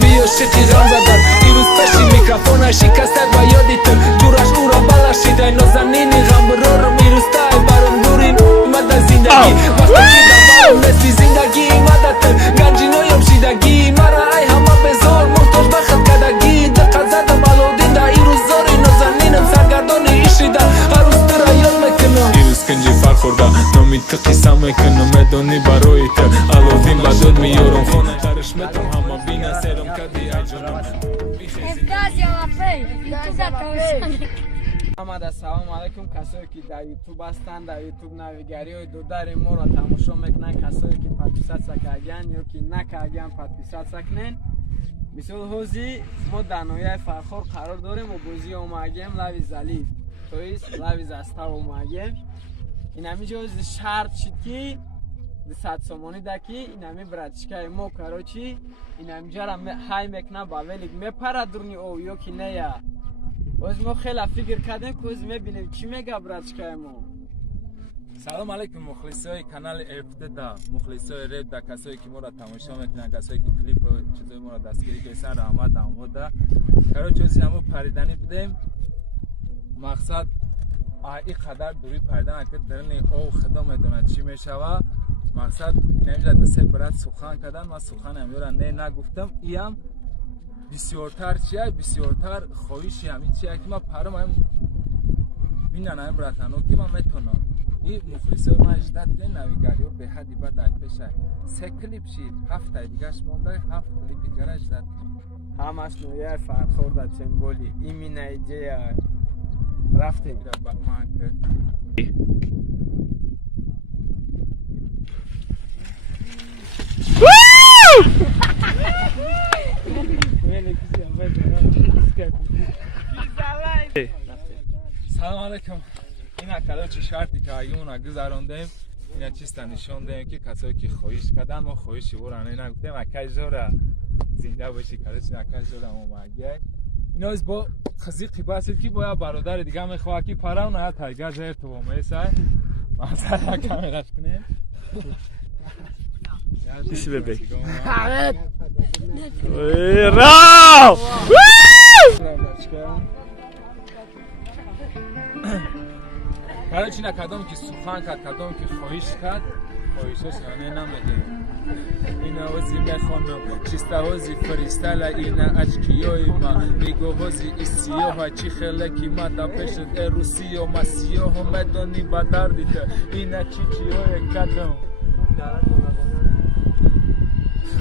بیا شقی غم زدن دیروز پشتی میکروفون شکسته و یادیت جورش او را بلشید ای نازنینی غم برارم میروز تای برام دورین اومد از زندگی وقتی که دمارم نصفی زندگی اومدت گنجی نویم شیدگی مرا ای همه بزار محتاج بخط کدگی دقت زدم علودین در ایروز زاری نازنینم سرگردانی ایشیدن هر روز تو را یاد میکنم دیروز کنجی فرخورده نامید تو قیسم میکنم میدونی برای تو علودین بدود میارم خونه خرش میتم همه بینه سرم کدی ای جانم سلام علیکم کسایی که در یوتیوب هستند در یوتیوب نویگری های دو در ما را تماشا میکنن کسایی که پادپیسات سکرگن یا که نکرگن پادپیسات سکنن مثل حوزی ما در نویه فرخور قرار داریم و بوزی اومگیم لوی زلیف تویست لوی زسته اومگیم این همی جوز شرط شد که 100 سومانی دکی این همی براتشکای ما کراچی این همی جرم های میکنن با ولیگ میپره درنی او یا که نه از ما خیلی فکر کردیم که از میبینیم چی میگه براتشکای ما. سلام علیکم مخلصای کانال افتدا مخلصای رپ دا کسایی که ما را تماشا میکنن کسایی که کلیپ چیزای ما را دستگیری کردن رحمت آموده کراچی از اینمو پریدنی بدیم مقصد این قدر دوری پریدن که درنی او خدا میدونه چی میشوه مقصد نمیشه دسته برات سخن کردن ما سخن امیورا نگفتم ایم بسیارتر چیه بسیارتر خواهشی همین چیه که ما پرم هم بینن هم براتنو که ما میتونم این مخلصای ما اجداد که نویگری ها به حدی باید در پیشه 3 کلیپ شید 7 دیگهش مونده 7 کلیپ دیگر اجداد همش نویه فرخورده چنبولی ایمی نیجه رفتیم من کرد سلام علیکم این اکلا چه شرطی که ایمون گذراندیم اینا چیستا نشون دهیم که کسایی که خواهش کردن ما خواهشی برانه نگفتیم اکای زوره زنده باشی کلش اکای زوره اومگه اینا از با خزیقی باسید که باید برادر دیگه میخواه که پراون ها تایگر زیر تو میسای منظر کمی غش کنیم ایسی ببین راو کلش کدام که سخن کرد کدام که خواهش کرد خواهشش یعنی نمیده اینا وزی میخونم چیستا وزی فریستال اینا اچکیوی ما میگو وزی اسیوها چی خلکی ما دا پشت روسی و مسیح هم میدونی با دردیت اینا چی چیوی کدام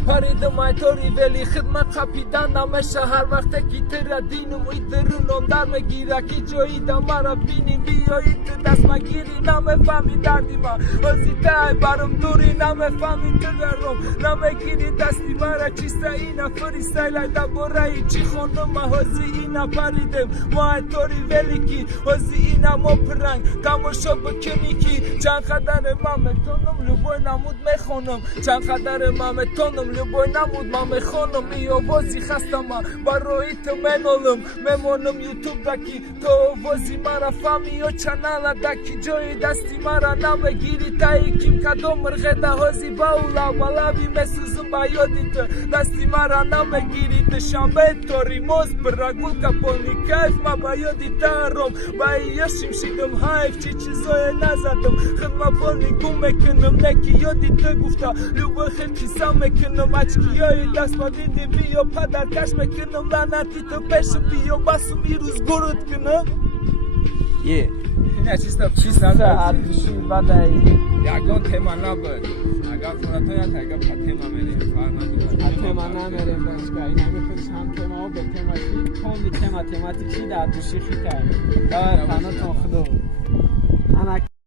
پریدم ای طوری ولی خدمت خپیدن نمیشه هر وقت که تر دینم ای درونم در میگیره که جایی مرا بینی بیایی تو دست مگیری نمیفهمی دردی ما ازی تای برم دوری نمیفهمی تو درم نمیگیری دستی مرا چیسته اینا فریستایل دا برای چی خونم ما ازی اینا پریدم ما ای طوری ولی که ازی اینا ما پرنگ تماشا بکنی که چند قدر ما میتونم لبوی نمود میخونم چند قدر ما میتونم لبوی نمود ما میخونم ای آوازی خستم برای تو منولم میمونم یوتیوب دکی تو آوازی مرا فهمی و چنل دکی جای دستی مرا نمیگیری تایی کیم کدام مرغه دهازی باولا بلاوی مسوزم با یادی تو دستی مرا نمیگیری دشنبه توری موز برا گل کپانی کیف ما با یادی ترم با یشیم شیدم حیف چی چیزای نزدم خدمت پانی گم میکنم نکی یادی تو گفتا لبو خیلی کیسا میکنم اچکیای دست ما دیدی بیا پدر کش میکنم لعنتی تو پیش بیا بسم ایروز گرد کنم یه اینا چیستا عدوشی بدهی یکان تیما نبود اگر خودتا یا تیگه پا تیما میریم تیما نمیریم باشگاه این همی خودش هم تیما و به تیما کلی تیماتیکی در عدوشی خیلی تنها تون خدا